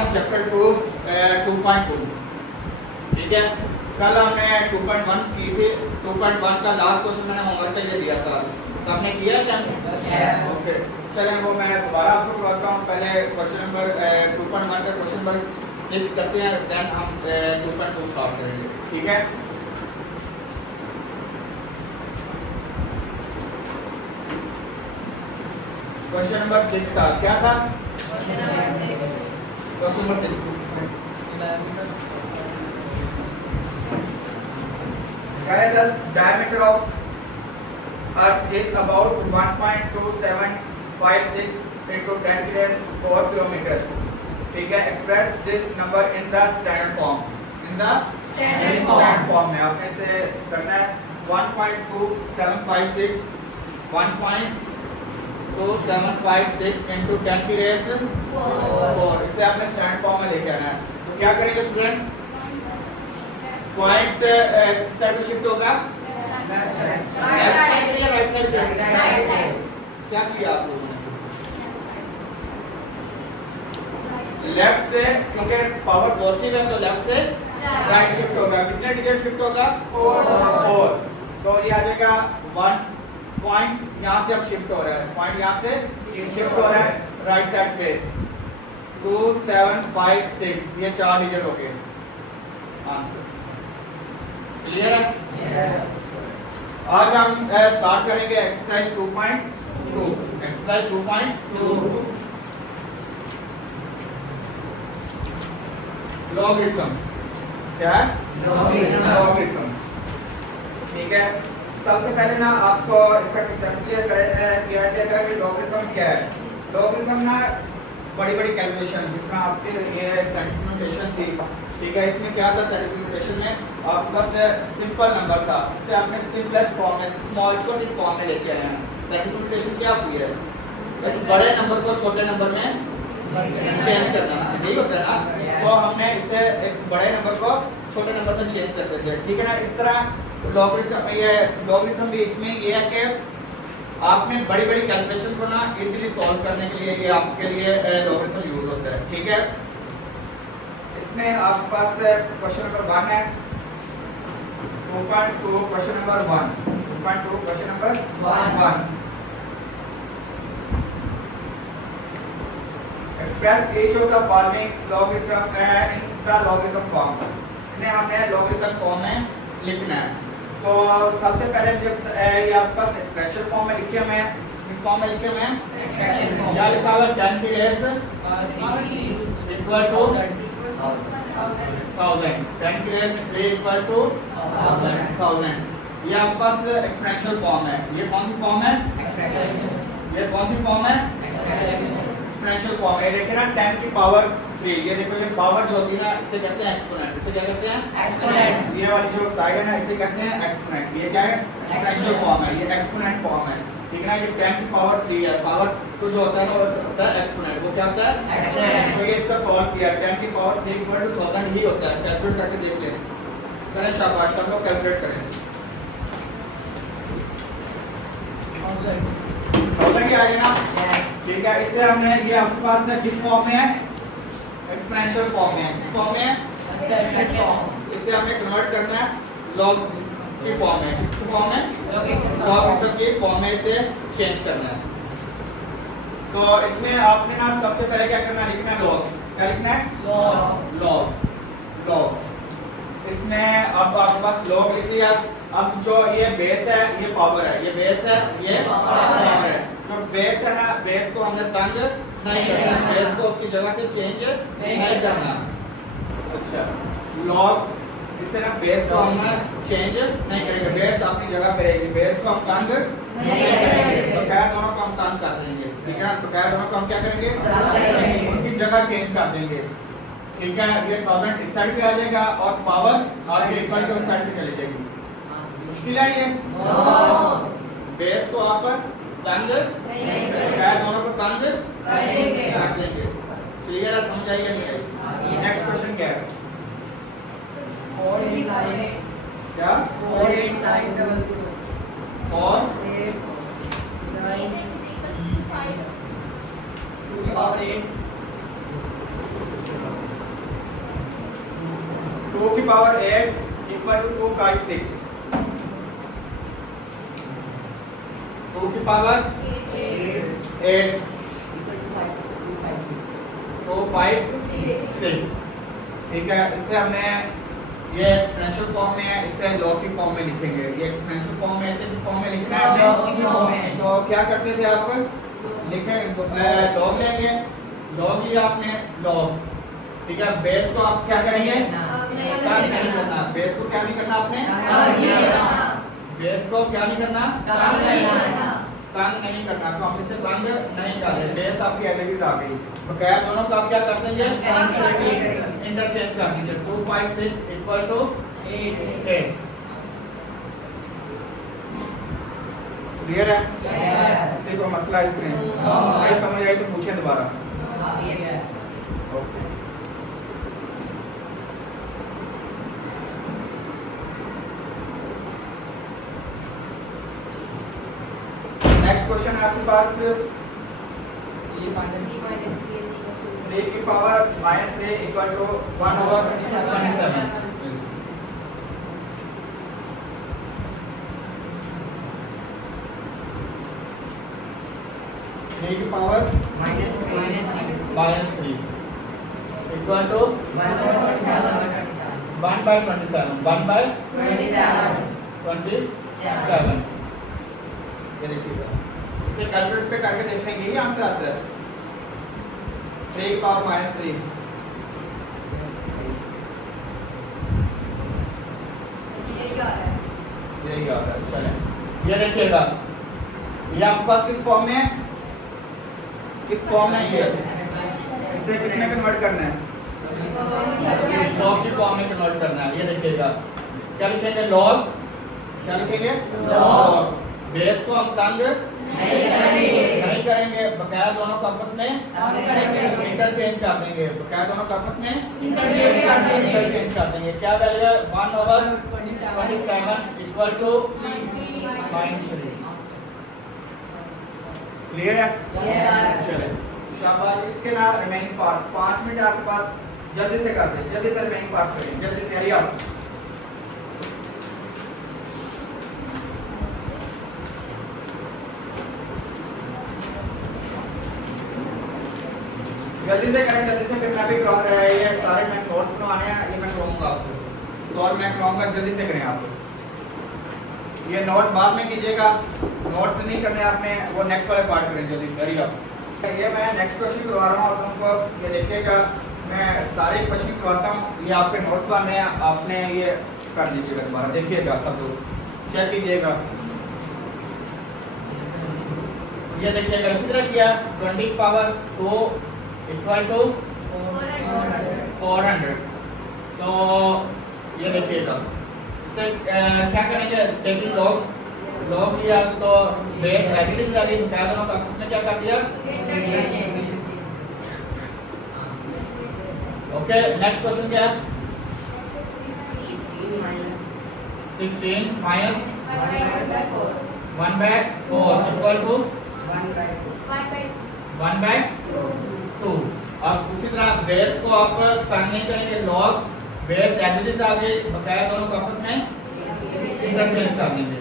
आप चैप्टर 2.2। ठीक है, कल हमने 2.1 की थी। 2.1 का लास्ट क्वेश्चन मैंने होमवर्क के लिए दिया था, सबने किया क्या? Yes. ओके, चलें वो मैं दोबारा आपको पढ़ाता हूँ। पहले क्वेश्चन नंबर 2.1 का क्वेश्चन नंबर 6 करते हैं, देन हम 2.2 स्टार्ट करेंगे। ठीक है, क्वेश्चन नंबर 6 था, क्या था? Question number 6 the diameter of Earth is about 1.2756 into 10 to the 4 kilometers. ठीक है, express this number in the standard form. In the standard form में आपने से करना है 1.2756 into 10 to the 4। इसे आपने स्टैंडर्ड फॉर्म में लेके आना है। तो क्या करेंगे स्टूडेंट्स? पॉइंट साइड पे शिफ्ट होगा, लेफ्ट साइड या राइट साइड पे? Right side. क्या किया आप लोगों ने? लेफ्ट से, क्योंकि पावर पॉजिटिव है तो लेफ्ट से राइट शिफ्ट होगा। कितने डिग्री शिफ्ट होगा? 4। तो ये आ जाएगा 1 पॉइंट, यहाँ से अब शिफ्ट हो रहा है, पॉइंट यहाँ से शिफ्ट हो रहा है राइट साइड पे। 2756, ये 4 डिजिट हो गए। आंसर क्लियर है? आज हम स्टार्ट करेंगे एक्सरसाइज 2.2। Exercise 2.2 logarithm. क्या है? लॉगरिथम। ठीक है, सबसे पहले ना आपको इसका कंसेप्ट क्लियर किया जाएगा कि लॉगरिथम क्या है। लॉगरिथम ना बड़ी बड़ी कैलकुलेशन, जिस तरह आपके ये सेंटिमिटेशन थी, ठीक है, इसमें क्या था? सेंटिमिटेशन में आपके पास सिंपल नंबर था, उससे आपने सिंपलेस्ट फॉर्म में, स्मॉल छोटी फॉर्म में लेके आए हैं। सेंटिमिटेशन क्या होती है? बड़े नंबर को छोटे नंबर में चेंज करना, ठीक होता है ना? तो हमने इसे एक बड़े नंबर को छोटे नंबर में चेंज करते थे। ठीक है ना? इस तरह लॉगरिथम भी इसमें ये है कि आपने बड़ी बड़ी कैलकुलेशन को ना इजीली सॉल्व करने के लिए ये आपके लिए लॉगरिथम यूज होता है। ठीक है, इसमें आपके पास क्वेश्चन नंबर 1 है 2.2। Question number 1 2.2 question number 1 express each of the following logarithm in the logarithm form। इन्हें हमने logarithm फॉर्म में लिखना है। तो सबसे पहले जब ये आपके पास एक्सप्रेशन फॉर्म में लिखे हुए हैं, इस फॉर्म में लिखे हुए हैं क्या लिखा हुआ है? 10 to the equal to 1000, 10 to the 3 equal to 1000। ये आपके पास एक्सप्रेशन फॉर्म है। ये कौन सी फॉर्म है? ये कौन सी फॉर्म है? एक्सपोनेंशियल फॉर्म है। देखिए ना 10 की पावर 3, ये देखो ये पावर जो होती है ना इसे कहते हैं एक्सपोनेंट। इसे क्या कहते हैं? एक्सपोनेंट। ये वाली जो साइड है ना इसे कहते हैं एक्सपोनेंट। ये क्या है? एक्सपोनेंशियल फॉर्म है, ये एक्सपोनेंट फॉर्म है। ठीक है ना? ये 10 की पावर 3 है, पावर तो जो होता है ना वो होता है एक्सपोनेंट। वो क्या होता है? एक्सपोनेंट। तो ये इसका सॉल्व किया, 10 की पावर 3 इक्वल टू 1000 ही होता है। कैलकुलेट करके देख लें। करें शाबाश, सब लोग कैलकुलेट करें। 1000 की आ गई ना? ठीक है, इसे हमने ये आपके पास है किस फॉर्म में है? एक्सपोनेंशियल फॉर्म में है। किस फॉर्म में है? Exponential form. इसे हमें कन्वर्ट करना है लॉग की फॉर्म में। किस फॉर्म में? लॉगरिथम की फॉर्म में इसे चेंज करना है। तो इसमें आपने ना सबसे पहले क्या करना है? लिखना है लॉग। क्या लिखना है? लॉग। इसमें अब आपके पास लॉग लिखिए। अब जो ये बेस है ये पावर है, ये बेस है ये पावर है। जो बेस है ना, बेस को हमने तंग नहीं करना, बेस को उसकी जगह से चेंज नहीं करना। अच्छा, लॉग इससे ना बेस को हम चेंज नहीं करेंगे, बेस अपनी जगह पे रहेगी, बेस को हम तंग नहीं करेंगे। तो क्या दोनों को हम तंग कर देंगे। ठीक है, तो क्या दोनों को हम क्या करेंगे? उनकी जगह चेंज कर देंगे। ठीक है, ये 1000 इस साइड पे आ जाएगा और पावर आपके इक्वल टू उस साइड पे चली जाएगी। मुश्किल है ये? बेस को आप तंग क्या दोनों को तंग कर देंगे। क्लियर है? समझ आई या नहीं आई? नेक्स्ट क्वेश्चन क्या है? 489 क्या? 489 4 9 5 2 8 पावर 8 इक्वल टू 256। 2 की पावर 8 256। ठीक है, इससे हमने ये एक्सपोनेंशियल फॉर्म में है, इससे लॉग की फॉर्म में लिखेंगे। ये एक्सपोनेंशियल फॉर्म में ऐसे किस फॉर्म में लिखना है आपने? तो क्या करते थे आप? लिखेंगे लॉग लेंगे, लॉग लिया आपने लॉग। ठीक है, बेस को आप क्या करेंगे? काम नहीं करना। बेस को क्या नहीं करना आपने? बेस को क्या नहीं करना? तंग नहीं करना। तो हम इसे तंग नहीं कर रहे, बेस आपकी एडिटिव आ गई। तो क्या दोनों को आप क्या कर देंगे? इंटरचेंज कर दीजिए। 256 इक्वल टू 8। क्लियर है? किसी को मसला इसमें नहीं समझ आई तो पूछे दोबारा। ओके, नेक्स्ट क्वेश्चन है आपके पास 3 की पावर -3 इक्वल टू 1/27। 3 की पावर -3 इक्वल टू 1/27। 1/27। ये देखिएगा, इसे कैलकुलेट पे करके देखेंगे, ये आंसर आता है। 3 की पावर -3 यही आ रहा है। चलें, ये देखिएगा, ये आपके पास किस फॉर्म में है? किस फॉर्म में है? इसे किसमें कन्वर्ट करना है? लॉग की फॉर्म में कन्वर्ट करना है। ये देखिएगा, क्या लिखेंगे? लॉग। क्या लिखेंगे? लॉग। बेस को हम तंग नहीं करेंगे, बकाया दोनों को आपस में इंटरचेंज कर देंगे। बकाया दोनों को आपस में इंटरचेंज कर देंगे। क्या वैल्यू है? 1/27 इक्वल टू -3। क्लियर है? चले, शाबाश। इसके ना रिमेनिंग पार्ट्स 5 मिनट आपके पास, जल्दी से कर दे, जल्दी से रिमेनिंग पार्ट्स करें, जल्दी से। हरी आप जल्दी से करें, जल्दी से। फिर मैं भी ये सारे मैं नोट्स बनवाने हैं, ये मैं कहूँगा आपको, सॉल्व मैं कहूँगा, जल्दी से करें आप। ये नोट बाद में कीजिएगा, नोट नहीं करने आपने, वो नेक्स्ट वाले पार्ट करें जल्दी से। हरी आप। ये मैं नेक्स्ट क्वेश्चन करवा रहा हूँ आप लोगों को। ये देखिएगा, मैं सारे क्वेश्चन करवाता हूँ, ये आपके नोट्स बनाने हैं, आपने ये कर लीजिएगा दोबारा। देखिएगा, सब लोग चेक कीजिएगा। ये देखिएगा, इसी तरह किया। 20 की पावर 2 इक्वल टू 400। तो ये देखिएगा, इसे क्या करेंगे? Taking log. लॉग लिया तो बेस एडिटिव वाली दोनों का आपस में क्या कर दिया? ओके, नेक्स्ट क्वेश्चन क्या है? 16 माइनस 1/4 इक्वल टू 1/2। अब उसी तरह बेस को आप तंग नहीं करेंगे, लॉग बेस एडिटिव आगे, बकाया दोनों को आपस में इंटरचेंज कर देंगे।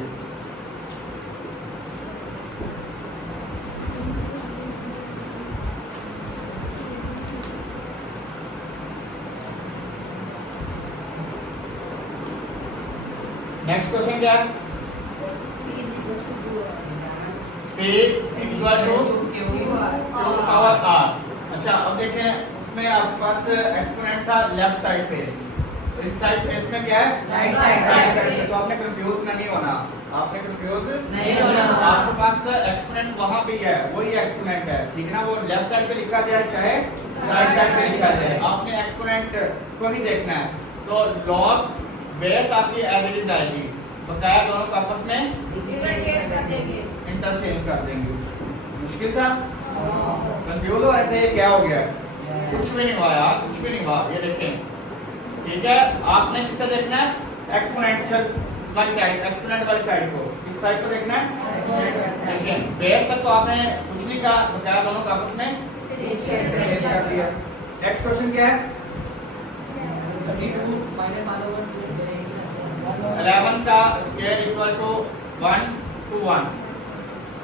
नेक्स्ट क्वेश्चन क्या है? P equal to power R। अच्छा, अब देखें, उसमें आपके पास एक्सपोनेंट था लेफ्ट साइड पे, इस साइड इसमें क्या है? Right side. तो आपने कंफ्यूज नहीं होना, आपने कंफ्यूज नहीं होना। आपके पास एक्सपोनेंट वहां पे है, वही एक्सपोनेंट है, ठीक है ना? वो लेफ्ट साइड पे लिखा जाए चाहे राइट साइड पे लिखा जाए, आपने एक्सपोनेंट को ही देखना है। तो लॉग बेस आपकी एज इट इज आएगी, बकाया दोनों को आपस में इंटरचेंज कर देंगे। मुश्किल था? कंफ्यूज हो रहे थे, क्या हो गया? कुछ भी नहीं हुआ यार, कुछ भी नहीं हुआ। ये देखें, ठीक है, आपने किसे देखना है? एक्सपोनेंशियल वाली साइड, एक्सपोनेंट वाली साइड को, इस साइड को देखना है। देखिए, बेस तो आपने कुछ नहीं कहा, बकाया दोनों को आपस में इंटरचेंज कर दिया। नेक्स्ट क्वेश्चन क्या है? 32 minus 1 over 2. 11 का स्क्वायर इक्वल टू 1 to 1,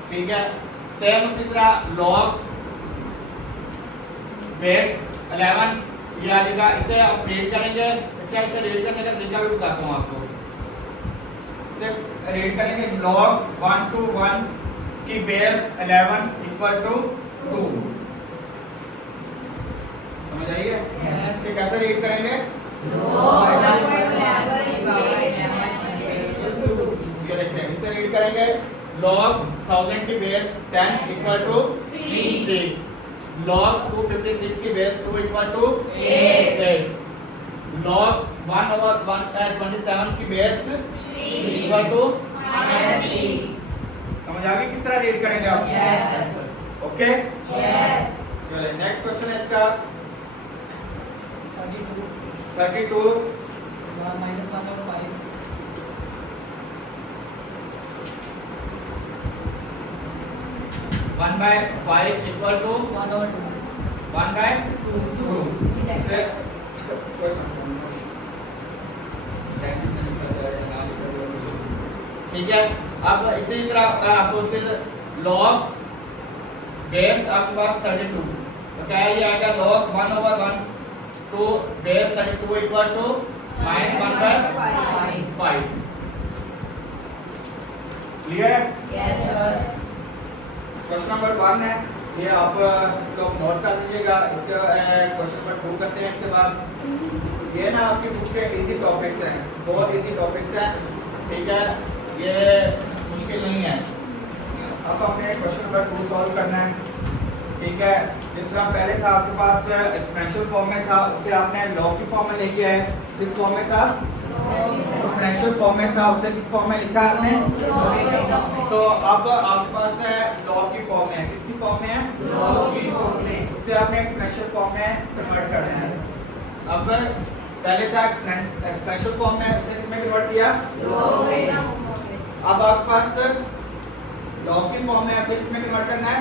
ठीक है। सेम उसी तरह log बेस 11 ये आ जाएगा। इसे आप रीड करेंगे। अच्छा, इसे रीड करने का तरीका भी बताता हूँ आपको। इसे रीड करेंगे log 1 to 1 की बेस 11 इक्वल टू 2। समझ आइए? इसे कैसे रीड करेंगे? ये देखिए, इसे रीड करेंगे log 1000 की बेस 10 इक्वल टू 3, log 256 की base 2 equal to 8, log 1 over 127 की बेस 3 इक्वल टू -3। समझ आ गई किस तरह रीड करेंगे आप? Yes. ओके? Yes. चलिए नेक्स्ट क्वेश्चन है इसका 32 minus 1 over 5. 1/5 equal to 1 over 2. 1/2। इससे ठीक है। अब इसी तरह आपको से log बेस आपके पास 32, तो क्या ये आएगा log 1 over 1 to base 32 equal to -1/5। Clear? Yes, sir. Question number 1 है, ये आप लोग नोट कर लीजिएगा। इसके क्वेश्चन नंबर 2 करते हैं। इसके बाद ये ना आपकी बुक के इजी टॉपिक्स हैं, बहुत इजी टॉपिक्स हैं, ठीक है, ये मुश्किल नहीं है। अब हमने क्वेश्चन नंबर 2 सॉल्व करना है, ठीक है। जिस तरह पहले था आपके पास एक्सपोनेंशियल फॉर्म में था, उससे आपने लॉग की फॉर्म में लेके आए। किस फॉर्म में था? एक्सपोनेंशियल फॉर्म में था, उससे किस फॉर्म में लिखा आपने? तो अब आपके पास है लॉग की फॉर्म में। किसकी फॉर्म में है? Log की form में. उससे आपने एक्सपोनेंशियल फॉर्म में कन्वर्ट करना है। अब पहले था एक्सपोनेंशियल फॉर्म में, उससे किसमें कन्वर्ट किया? अब आपके पास लॉग की फॉर्म में, उससे किसमें कन्वर्ट करना है?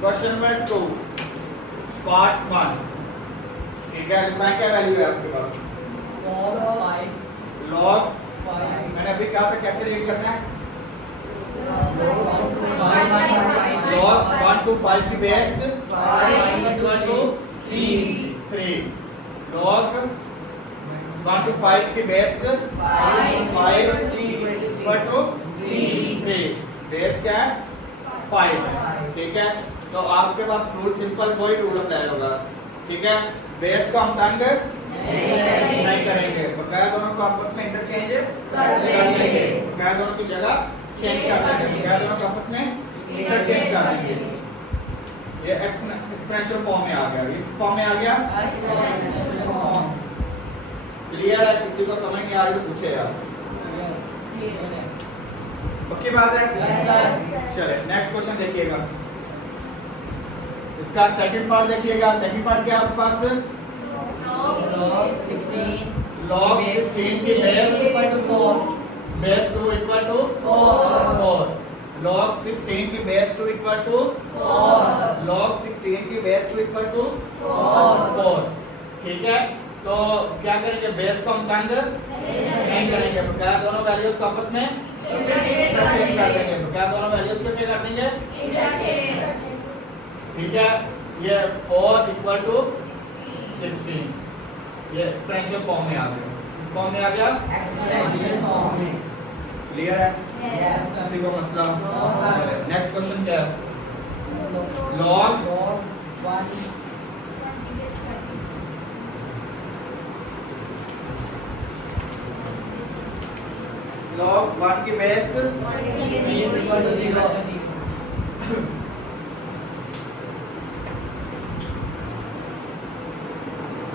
क्वेश्चन नंबर 2 पार्ट 1, ठीक है। लिखना क्या वैल्यू है आपके पास? 4 और 5. लॉग 5. मैंने अभी कहा था कैसे रीड करना है? log 1 to 5 की base 5 equal to 3, log 1 to 5 की बेस 5 इक्वल टू 3, बेस क्या है? 5, ठीक है। तो आपके पास रूल सिंपल कोई रूल अप्लाई होगा, ठीक है। बेस को हम तंग नहीं करेंगे, बकाया दोनों को आपस में इंटरचेंज कर देंगे, बकाया दोनों की जगह चेंज कर देंगे, बकाया दोनों को आपस में इंटरचेंज कर देंगे। ये एक्सपोनेंशियल फॉर्म में आ गया, इस फॉर्म में आ गया। क्लियर है? किसी को समझ नहीं आ रही तो पूछे यार। पक्की बात है? चले नेक्स्ट क्वेश्चन देखिएगा। इसका सेकंड पार्ट देखिएगा। सेकंड पार्ट क्या है आपके पास? log 16. log 16 की base equal to 4. Base 2 equal to 4, log 16 की बेस 2 इक्वल टू 4, log 16 की बेस 2 इक्वल टू 4, ठीक है। तो क्या करेंगे? बेस को हम तंग नहीं करेंगे, तो क्या दोनों वैल्यूज को आपस में इंटरचेंज कर देंगे, तो क्या दोनों वैल्यूज को क्या कर देंगे? ठीक है। ये 4 इक्वल टू 16, ये एक्सपोनेंशियल फॉर्म में आ गया। इस फॉर्म में आ गया। Exponential form में. क्लियर है? Yes, sir. किसी को मसला? No, sir. नेक्स्ट क्वेश्चन क्या है? log 1. log 1 की base 3 equal to 0.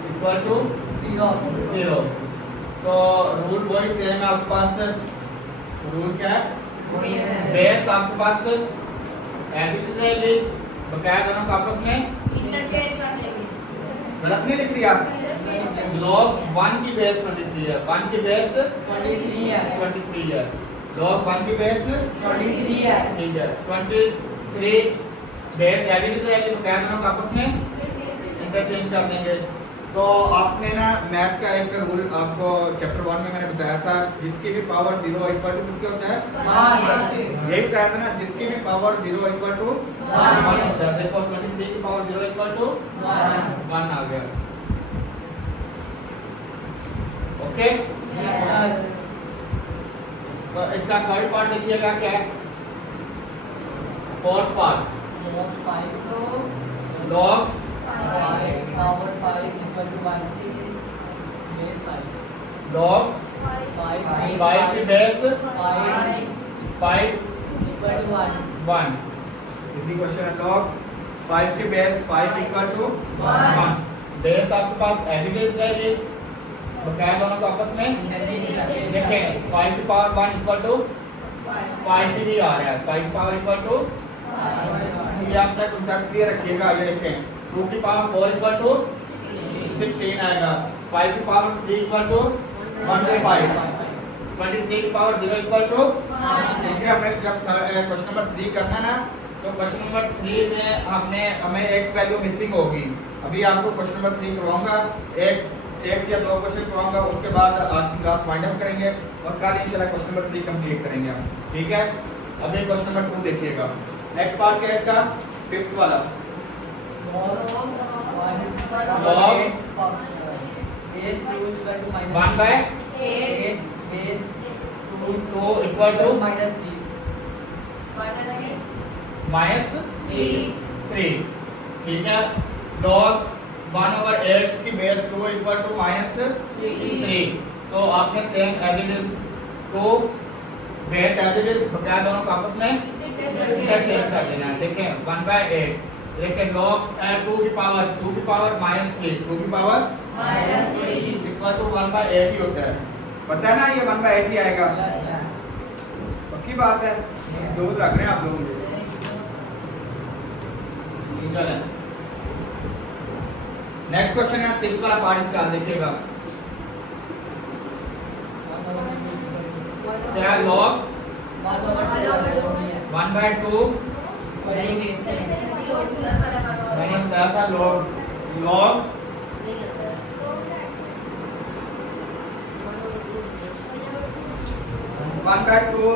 Equal to 0। तो रूल वही सेम है आपके पास। रूल क्या है? बेस आपके पास ऐसे रहेगी, बकाया दोनों को आपस में इंटरचेंज कर लेंगे। गलत नहीं लिख रही आप? log 1 की बेस 23 है, 1 की बेस 23 है. 23 है, log 1 की बेस 23 है. ठीक है 23 बेस ऐसे रहेगी, बकाया दोनों को आपस में इंटरचेंज कर देंगे। तो आपने ना मैथ का एक रूल आपको चैप्टर 1 में मैंने बताया था, जिसकी भी पावर 0 इक्वल टू किसके होता है, यही बताया था ना, जिसकी भी पावर 0 इक्वल टू 1 होता है। देखो 23 की पावर 0 इक्वल टू 1 आ गया। ओके, तो इसका थर्ड पार्ट देखिएगा क्या है, fourth part log power 5 equal to 1 base 5 log 5 की बेस 5 equal to 1 इसी क्वेश्चन है, log 5 की बेस 5 इक्वल टू 1। बेस आपके पास एज इट इज रहेगी, बकाया दोनों को आपस में देखें, 5 की पावर 1 इक्वल टू 5 भी आ रहा है, 5 की पावर इक्वल टू, ये आपका कांसेप्ट क्लियर रखिएगा। ये देखें 2 की पावर 4 इक्वल टू 16 आएगा, 5 की पावर 3 इक्वल टू 1/5, 23 की पावर 0 इक्वल टू, ठीक है। हमें जब क्वेश्चन नंबर 3 करना ना, तो क्वेश्चन नंबर 3 में हमें एक वैल्यू मिसिंग होगी। अभी आपको क्वेश्चन नंबर 3 करवाऊंगा, एक या 2 क्वेश्चन करवाऊंगा, उसके बाद आज की क्लास वाइंड अप करेंगे और कल इंशाल्लाह क्वेश्चन नंबर 3 कंप्लीट करेंगे हम, ठीक है। अभी क्वेश्चन नंबर 2 देखिएगा। नेक्स्ट पार्ट क्या है इसका, फिफ्थ वाला, log log base 2 equal to minus 1 by 8 base 2 equal to minus 3 minus 3, ठीक है। log 1/8 की बेस 2 इक्वल टू माइनस 3, तो आपने same as it is 2 base as it is बकाया दोनों को आपस में इंटरचेंज कर देना है। देखें 1/8, देखें log 2 की पावर माइनस 3, 2 की पावर इक्वल टू 1/8 ही होता है, पता है ना, ये 1/8 ही आएगा, पक्की बात है, दूर रख रहे हैं आप लोग मुझे। चलें नेक्स्ट क्वेश्चन है 6 वाला पार्ट, इसका देखिएगा क्या, log 1/2 मैंने बताया था, log 1/2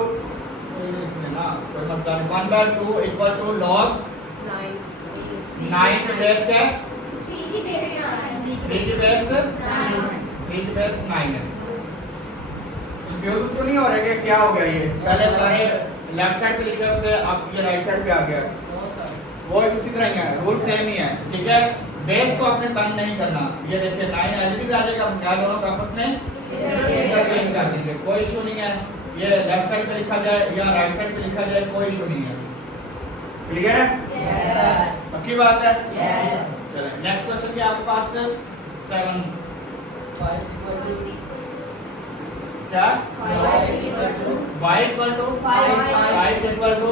ना, कोई मसला नहीं, 1/2 इक्वल टू log 9 की बेस क्या, 3 की बेस 9 है। कंफ्यूज तो नहीं हो रहा है कि क्या हो गया, ये पहले सारे लेफ्ट साइड पे लिखे होते, अब ये राइट साइड पे आ गया, वो इसी तरह ही है, रूल सेम ही है, ठीक है। बेस को आपने तंग नहीं करना, ये देखिए 9 एज इट इज आ जाएगा, क्या दोनों को आपस में इंटरचेंज कर देंगे, कोई इशू नहीं है। ये लेफ्ट साइड पे लिखा जाए या राइट साइड पे लिखा जाए, कोई इशू नहीं है, क्लियर है, पक्की बात है। चलिए नेक्स्ट क्वेश्चन क्या आपके पास 7 क्या, y equal to 5 equal to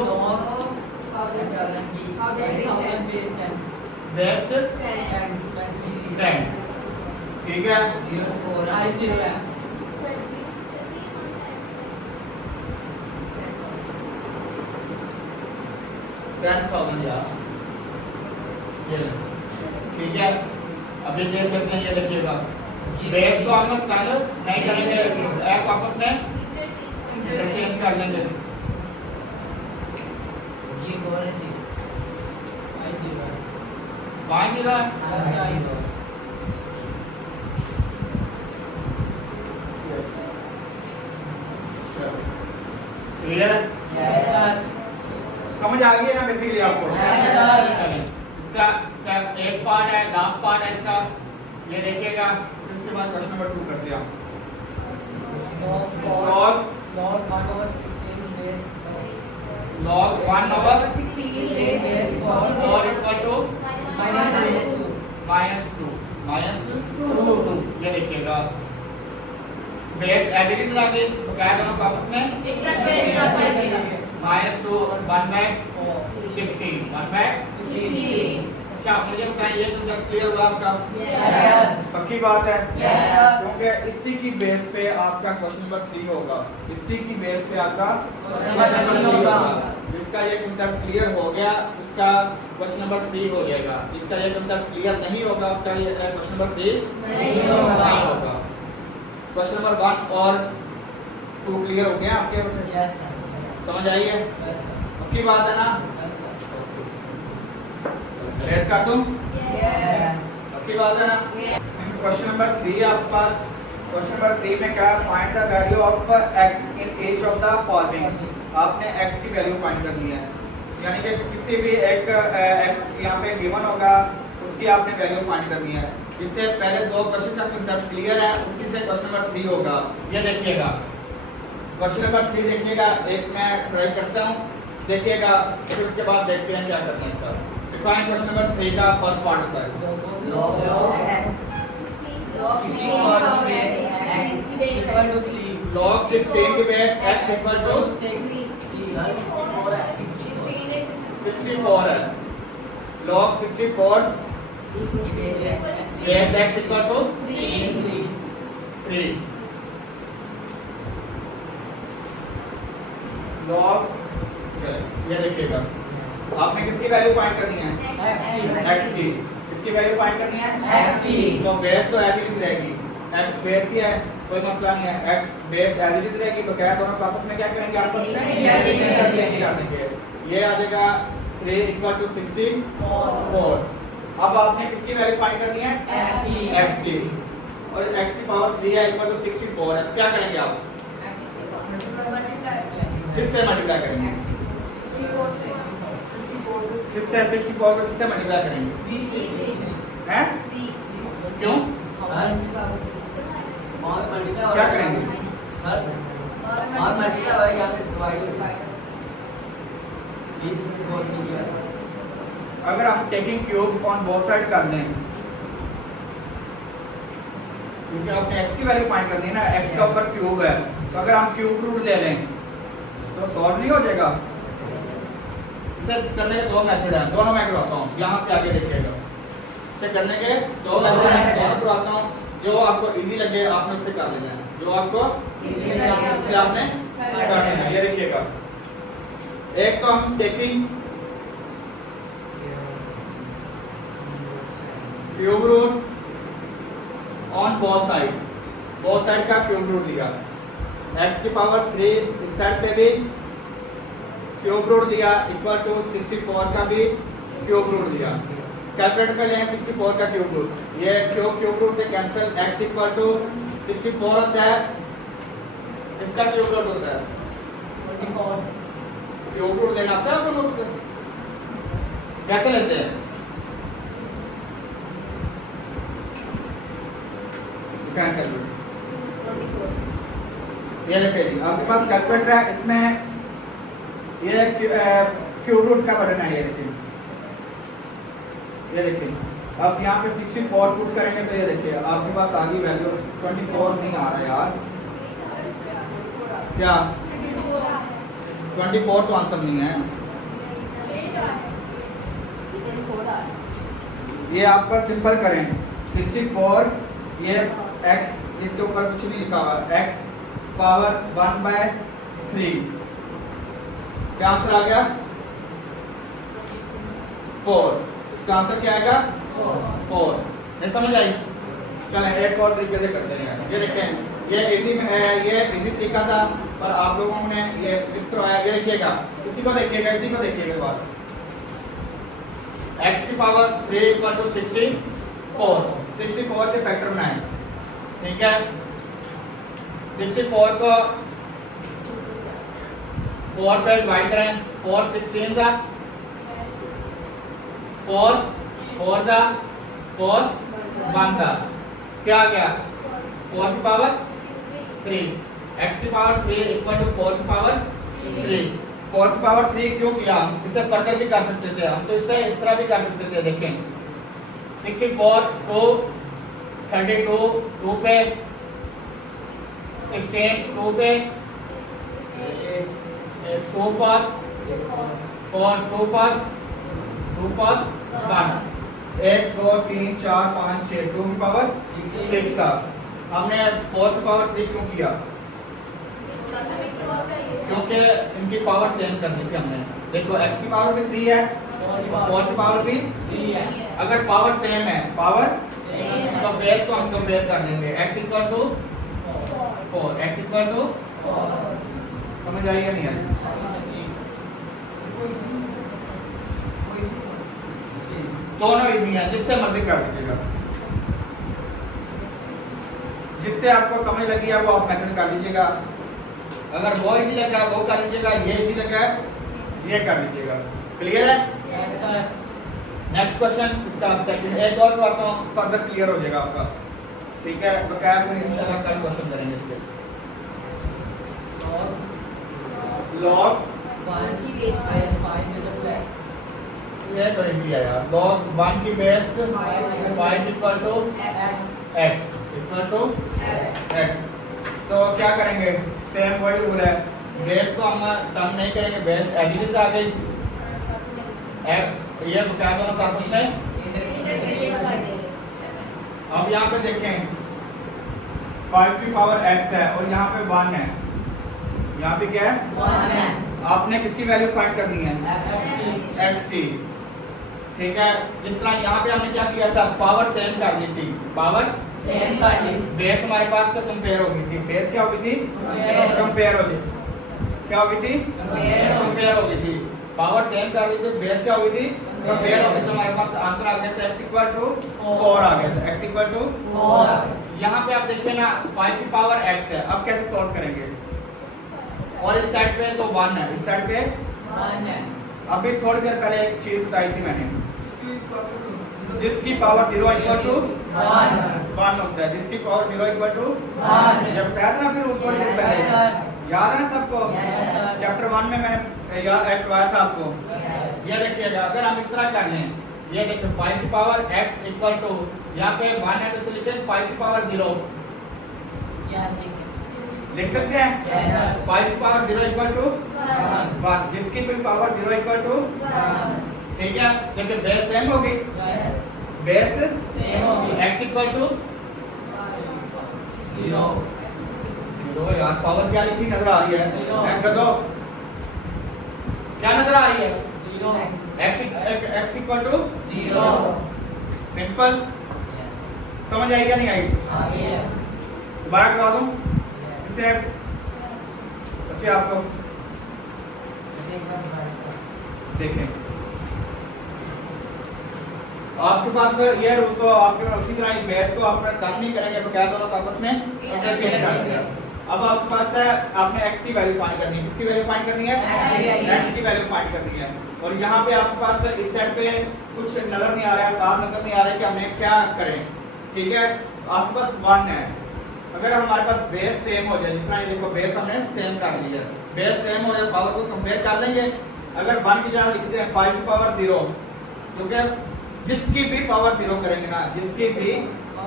base 10, ठीक है। 10,000 यार, ये ठीक है। अभी देख लेते हैं, ये देखिएगा बेस को हम तंग नहीं करेंगे, ऐप वापस में इंटरचेंज कर लेंगे। पाँच जीरो क्लियर है, समझ आ गई है ना बेसिकली आपको। चलिए इसका एक पार्ट है, लास्ट पार्ट है इसका, ये देखिएगा, फिर उसके बाद क्वेश्चन नंबर 2 करते हैं। log 1/16 और इक्वल टू -2 ये देखिएगा, बेस एज इट इज लाके तो क्या दोनों को आपस में इंटरचेंज कर देंगे। -2 1/16 1/16 अच्छा मुझे बताएं ये कंसेप्ट क्लियर हुआ आपका? Yes. पक्की बात है? Yes. क्योंकि इसी की बेस पे आपका क्वेश्चन नंबर 3 होगा। इसी की बेस पे आपका Question क्वेश्चन number नंबर 3 3 होगा। होगा। जिसका ये कंसेप्ट क्लियर हो गया उसका क्वेश्चन नंबर 3 हो जाएगा। जिसका ये कंसेप्ट क्लियर नहीं होगा उसका ये क्वेश्चन नंबर 3 नहीं होगा। क्वेश्चन नंबर 1 और 2 क्लियर हो गया आपके? Yes, sir. समझ आई है? Yes, sir. पक्की बात है ना? Yes, sir. रेस कर दूं? Yes. पक्की बात है ना? क्वेश्चन नंबर 3 आपके पास। क्वेश्चन नंबर 3 में क्या? Find the value of x in each of the following. आपने x की वैल्यू फाइंड करनी है, यानी कि किसी भी एक x यहाँ पे गिवन होगा उसकी आपने वैल्यू फाइंड करनी है। इससे पहले 2 क्वेश्चन का कंसेप्ट क्लियर है, उसी से क्वेश्चन नंबर 3 होगा। ये देखिएगा क्वेश्चन नंबर 3 देखिएगा, एक मैं ट्राई करता हूँ, देखिएगा, फिर उसके बाद देखते हैं क्या करना है इसका। डिफाइन क्वेश्चन नंबर 3 का फर्स्ट पार्ट होता है Log x. 16 power x. X equal to 3. log 16 की बेस x इक्वल टू 64 है। log 64 base x equal to 3। log ये देखिएगा, आपने किसकी वैल्यू फाइंड करनी है? x की। किसकी वैल्यू फाइंड करनी है? x की। तो बेस तो एज इट इज रहेगी, x बेस ही है, कोई मसला नहीं है। x base as it is रहेगी, तो क्या दोनों आपस में क्या करेंगे? आपस में इंटरचेंज कर देंगे। ये आ जाएगा 3 इक्वल टू 64। अब आपने किसकी वैल्यू फाइंड करनी है? x की। और x की पावर 3 है इक्वल टू 64 है, तो क्या करेंगे आप? किससे मल्टीप्लाई करेंगे? किससे? 64 को किससे मल्टीप्लाई करेंगे? हैं? क्यों? क्या करेंगे? अगर हम taking cube on both side कर लें, क्योंकि आपने x की वैल्यू फाइंड करनी है ना, x का ऊपर क्यूब है, तो अगर हम क्यूब रूट ले लें तो सॉल्व नहीं हो जाएगा। इसे करने के 2 मेथड हैं, दोनों मैं करवाता हूँ, यहाँ से आगे देखिएगा। इसे करने के 2 मेथड हैं, दोनों करवाता हूँ। जो आपको इजी लगे आपने उससे कर लेना है, जो आपको उससे आपने कर लेना है। ये देखिएगा, एक तो हम taking cube root on both side का क्यूब रूट लिया, x की पावर 3 इस साइड पे भी क्यूब रूट लिया इक्वल टू 64 का भी क्यूब रूट लिया। कैलकुलेट कर लें 64 का क्यूब रूट, ये क्यूब रूट से कैंसिल, x इक्वल टू 64 होता है, इसका क्यूब रूट होता है 24. क्यूब रूट लेना आता है आपको नोट पे? कैसे लेते हैं? ये देखिए आपके पास कैलकुलेटर है, इसमें ये क्यूब रूट का बटन है, ये देखिए। अब यहाँ पे 64 पुट करेंगे तो ये देखिए आपके पास आ गई वैल्यू 24 नहीं आ रहा यार, क्या 24 तो आंसर नहीं है। ये आपका सिंपल करें 64, ये x जिसके ऊपर कुछ नहीं लिखा हुआ, x पावर 1/3, क्या आंसर आ गया? 4। इसका आंसर क्या आएगा? 4। नहीं समझ आई? चलें एक और तरीके से करते हैं। ये देखें, ये इजी तरीका था, पर आप लोगों ने ये किस तरह आया? ये देखिएगा, इसी को देखिएगा, इसी को देखिएगा बात। x की पावर 3 इक्वल टू 64 के फैक्टर बनाएं, ठीक है? 64 को 4 पे डिवाइड करें, 4 16 था, 4 4 था, 4 1 था, क्या आ गया? 4 की पावर 3, x की पावर 3 इक्वल टू 4 की पावर 3। 4 की पावर 3 क्यों किया? हम इसे फर्दर भी कर सकते थे, हम तो इससे इस तरह भी कर सकते थे। देखें 64 2 32 2 पे 16 2 पे 2 4 4 2 4 2 4 1 1 2 3 4 5 6 2 की पावर 6 था। हमने 4 की पावर 3 क्यों किया? क्योंकि इनकी पावर सेम करनी थी हमने। देखो x की पावर भी 3 है, 4 की पावर भी 3 है। अगर पावर सेम है, पावर तो बेस को हम कंपेयर कर लेंगे। x equal to 4, x equal to 4। समझ आई या नहीं आई? दोनों इजी हैं, जिससे मर्जी कर लीजिएगा। जिससे आपको समझ लगी है वो आप मेथड कर लीजिएगा। अगर वो इजी लगा वो कर लीजिएगा, ये इजी लगा ये कर लीजिएगा। क्लियर है? Yes sir. नेक्स्ट क्वेश्चन इसका सेकंड, एक और तो आपको फर्दर क्लियर हो जाएगा आपका। ठीक है, बकाया फिर इंशाल्लाह कल क्वेश्चन करेंगे इसके। log 1 की बेस 5 2x ये तो इजी है यार। log 1 की base 5 equal to x equal to x। तो क्या करेंगे? सेम वही रूल है, बेस को हम कम नहीं करेंगे, बेस एडिशन आ गई x, ये क्या दोनों का आपस में। अब यहाँ पे देखें 5 की पावर x है और यहाँ पे 1 है, यहाँ पे क्या है 1 है। आपने किसकी वैल्यू फाइंड करनी है? x की। ठीक है, इस तरह यहाँ पे हमने क्या किया था? पावर सेम करनी थी, पावर सेम कर ली। बेस हमारे पास से कंपेयर हो गई थी। बेस क्या हो गई थी? कंपेयर हो गई। क्या हो गई थी? कंपेयर हो गई थी। पावर सेम कर ली थी, बेस क्या हो गई थी? कंपेयर हो गई। तो हमारे पास आंसर आ गया था x इक्वल टू 4 आ गया था, x इक्वल टू 4। यहाँ पे आप देखिए ना 5 की पावर x है, अब कैसे सॉल्व करेंगे? और इस साइड पे तो 1 है, इस साइड पे 1 है। अभी थोड़ी देर पहले एक चीज बताई थी मैंने, जिसकी पावर 0 इक्वल टू 1 होता है, जिसकी पावर 0 इक्वल टू 1। जब बताया था ना फिर थोड़ी देर पहले, याद है ना सबको? चैप्टर 1 में मैंने याद करवाया था आपको। ये देखिएगा, अगर हम इस तरह कर लें, ये देखिए 5 की पावर x इक्वल टू, यहाँ पे 1 है तो इसे लिखें 5 की पावर 0 लिख सकते हैं। 5 की पावर 0 इक्वल टू 1, जिसकी भी पावर 0 इक्वल टू, ठीक है। देखिए बेस सेम होगी, बेस सेम होगी। x इक्वल टू 0 यार, पावर क्या लिखी नजर आ रही है? Zero। कर दो, क्या नजर आ रही है? 0 x इक्वल टू 0। सिंपल। समझ आई या नहीं आई? आगे दोबारा करवा दूं इससे बच्चे आपको देखें। आपके पास ये रूल तो आपके उसी तरह बेस को आपने कम नहीं करेंगे तो क्या दोनों आपस में इंटरचेंज कर दिया। अब आपके पास है, आपने x की वैल्यू फाइंड करनी है। किसकी वैल्यू फाइंड करनी है? x की वैल्यू फाइंड करनी है। और यहाँ पे आपके पास इस साइड पे कुछ नजर नहीं आ रहा है, साफ नजर नहीं आ रहा है कि हमने क्या करें। ठीक है, आपके पास 1 है। अगर हमारे पास बेस सेम हो जाए, जिस तरह ये देखो बेस हमने सेम कर लिया, बेस सेम हो जाए, पावर को कंपेयर कर लेंगे। अगर 1 की जगह लिखते हैं 5 की पावर 0, क्योंकि जिसकी भी पावर 0 करेंगे ना, जिसकी भी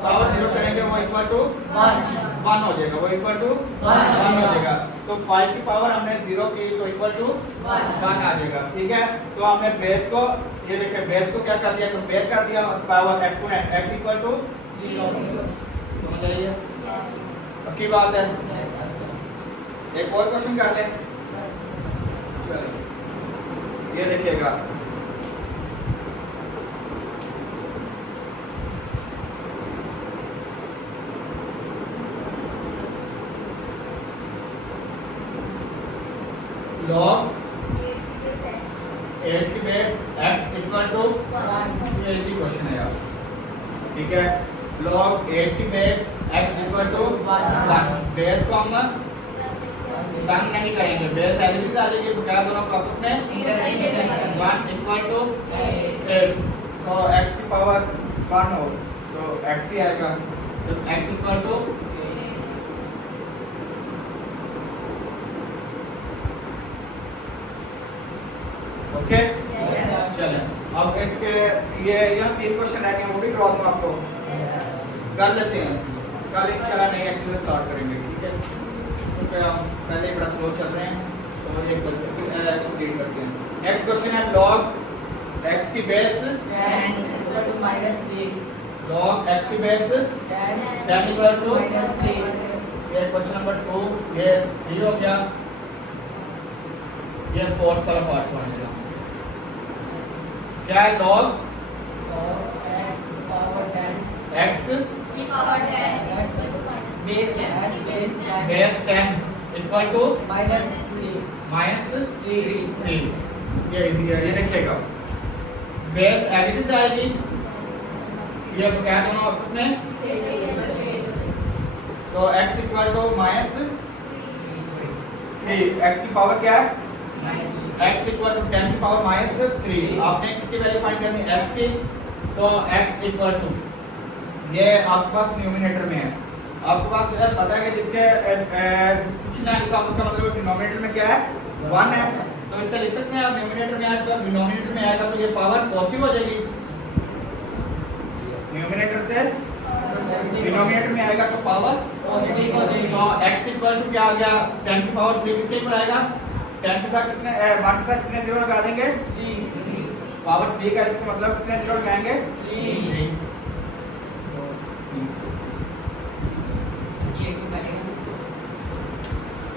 पावर 0 करेंगे वो इक्वल टू 1 हो जाएगा, वो इक्वल टू 1 हो जाएगा। तो 5 की पावर हमने 0 की तो इक्वल टू 1 आ जाएगा। ठीक है, तो हमने बेस को, ये देखिए बेस को क्या कर दिया? कंपेयर कर दिया, power exponent x equal to 0। समझ आइए, पक्की बात है। एक और क्वेश्चन कर लें। चलिए, ये देखिएगा, log 8 की बेस x इक्वल टू 1, ये इजी क्वेश्चन है यार। ठीक है, log 8 की base x equal to 1, base को हम तंग नहीं करेंगे, बेस एलिमेंट आ जाएगी, तो क्या दोनों को आपस में 1 इक्वल टू 8, तो x की पावर 1 हो तो x ही आएगा, तो x इक्वल टू ओके। चलें, अब इसके ये यहाँ 3 क्वेश्चन है, वो भी करवा दूँ आपको, कर लेते हैं। कल इंशाल्लाह नई एक्सरसाइज स्टार्ट करेंगे। ठीक है, तो हम पहले ही बड़ा स्लो चल रहे हैं, तो ये कंप्लीट करते हैं। नेक्स्ट क्वेश्चन है log x की base equal to minus 3. log x की बेस 10 10 इक्वल टू minus 3. ये क्वेश्चन नंबर 2 ये 3 हो गया, ये फोर्थ वाला पार्ट बनेगा। क्या है log Log x power 10. x की power 10 X base 10 as base 10 base 10 equal to minus 3. Minus 3. 3। ये इजी है, ये लिखेगा। बेस एज इट इज आएगी, ये क्या दोनों आपस में, तो x equal to minus 3, x की पावर क्या है, x इक्वल टू 10 की पावर माइनस 3। आपने किसकी वैल्यू फाइंड करनी है, x की, तो x इक्वल टू, ये आपके पास न्यूमिनेटर में है, आपके पास पता है कि जिसके कुछ ना लिखा उसका मतलब डिनोमिनेटर में क्या है, 1 है, तो इससे लिख सकते हैं आप न्यूमिनेटर में आएगा, तो डिनोमिनेटर में आएगा तो ये पावर पॉजिटिव हो जाएगी, न्यूमिनेटर से डिनोमिनेटर में आएगा तो पावर Positive हो जाएगी। तो x इक्वल टू क्या आ गया, 10 की पावर 3 किसके ऊपर आएगा, 10 के साथ कितने 1 के साथ कितने जीरो लगा देंगे, 3. पावर 3 का इसका मतलब कितने जीरो लगाएंगे, 3. ये क्यों बनेगा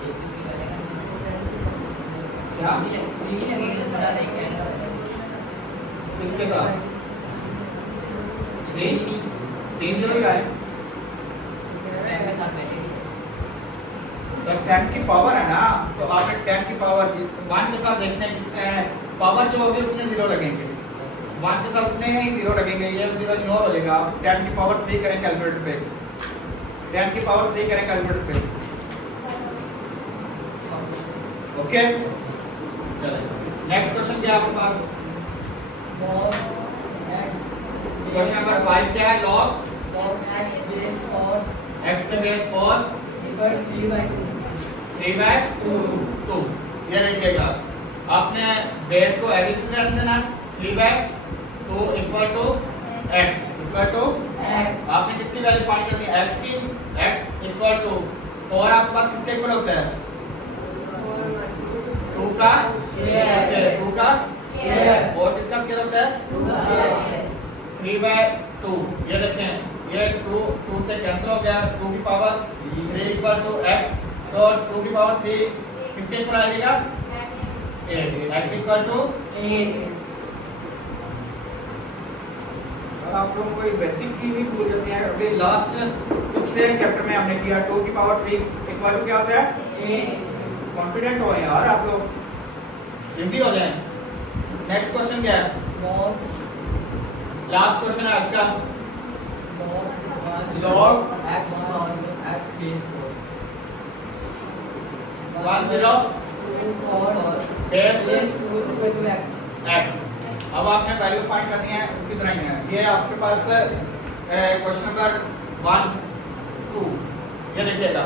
ये किसी बनेगा क्या थ्री भी लगेगा जिस बता देंगे किसके साथ 3 जीरो लगाए, के साथ पहले सब 10 की पावर है ना, तो आपने 10 की पावर 1 के साथ देखने पावर जो होगी उतने जीरो लगेंगे, 1 के साथ उतने ही जीरो लगेंगे, ये जीरो इग्नोर हो जाएगा। आप 10 की पावर 3 करें कैलकुलेटर पे, 10 की पावर 3 करें कैलकुलेटर पे, ओके चलिए नेक्स्ट क्वेश्चन क्या है आपके पास, Log x क्वेश्चन नंबर 5 क्या है, log x base 4 x के बेस 4 equal 3/2. 3/2, ये लिखिएगा, आपने बेस को एज इट इज रख देना, 3/2 equal to x equal to, X आपने किसकी वैल्यू फाइंड करनी है, x की, x इक्वल टू 4 आपके पास किसके इक्वल होता है, 2 का Square. 2 का Square. 4 किसका स्क्वायर होता है, 2/2. 3/2, ये देखें ये 2 से कैंसिल हो गया, 2 की पावर 3 इक्वल टू x, तो 2 की पावर 3 किसके इक्वल आएगा, 8, x इक्वल टू 8. आप लोगों को बेसिक की भी भूल जाते हैं, अभी लास्ट पिछले चैप्टर में हमने किया 2 की पावर 3 इक्वल टू क्या होता है, 8. कॉन्फिडेंट हो यार आप लोग, इजी हो जाए। नेक्स्ट क्वेश्चन क्या है, Log लास्ट क्वेश्चन है आज का, log x power x base 4 1 0 4 base base 2 equal to x. x। अब आपने वैल्यू फाइंड करनी है उसी तरह ही है, ये आपके पास क्वेश्चन नंबर 1 2, ये लिखिएगा,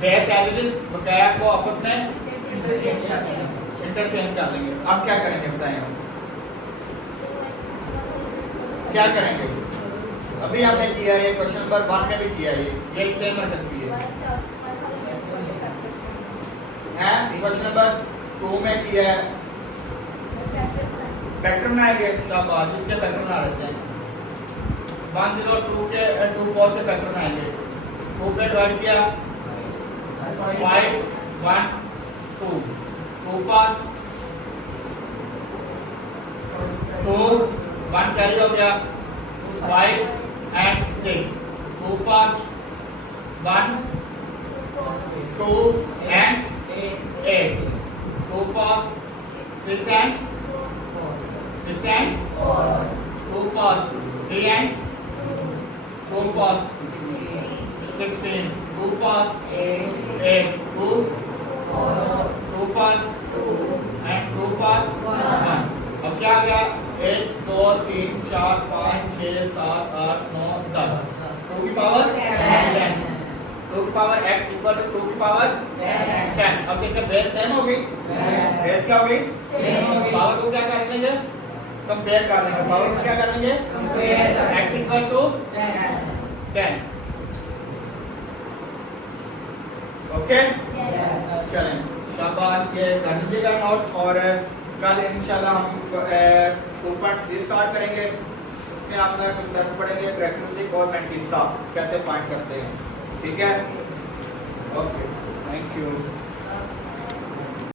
बेस एज इट इज बकाया को आपस में इंटरचेंज कर लेंगे। अब क्या करेंगे बताएं, आप क्या करेंगे, अभी हमने किया ये क्वेश्चन नंबर 1 में भी किया ये सेम करती है, क्वेश्चन नंबर 2 में किया है, फैक्टर बनाएंगे, शाबाश इसके फैक्टर बना लेते हैं, 102 के 24 के फैक्टर बनाएंगे, 2 पे डिवाइड किया 5 1 2 2 पर 2 1 कैरी हो गया, 5 and 6 2 पर 1 2 and 8 2 for 6 and 6 and 2 for 3 and 2 for 16 2 for 8 2 2 for and 2 for 1। अब क्या आ गया, 1 2 3 4 5 6 7 8 9 10, 2 की पावर 10, 2 की पावर x इक्वल टू 2 की पावर 10। अब देखिए बेस सेम हो गई, बेस क्या हो गई, पावर को क्या कर लेंगे, कंपेयर कर लेंगे, पावर को क्या कर लेंगे, x इक्वल टू 10। ओके चलें, शाबाश, ये कर लीजिएगा नोट, और कल इंशाल्लाह हम 4.3 स्टार्ट करेंगे। उसमें आपका कंसेप्ट पढ़ेंगे कैरेक्टरिस्टिक और मैंटिसा कैसे फाइंड करते हैं। ठीक है, ओके, थैंक यू।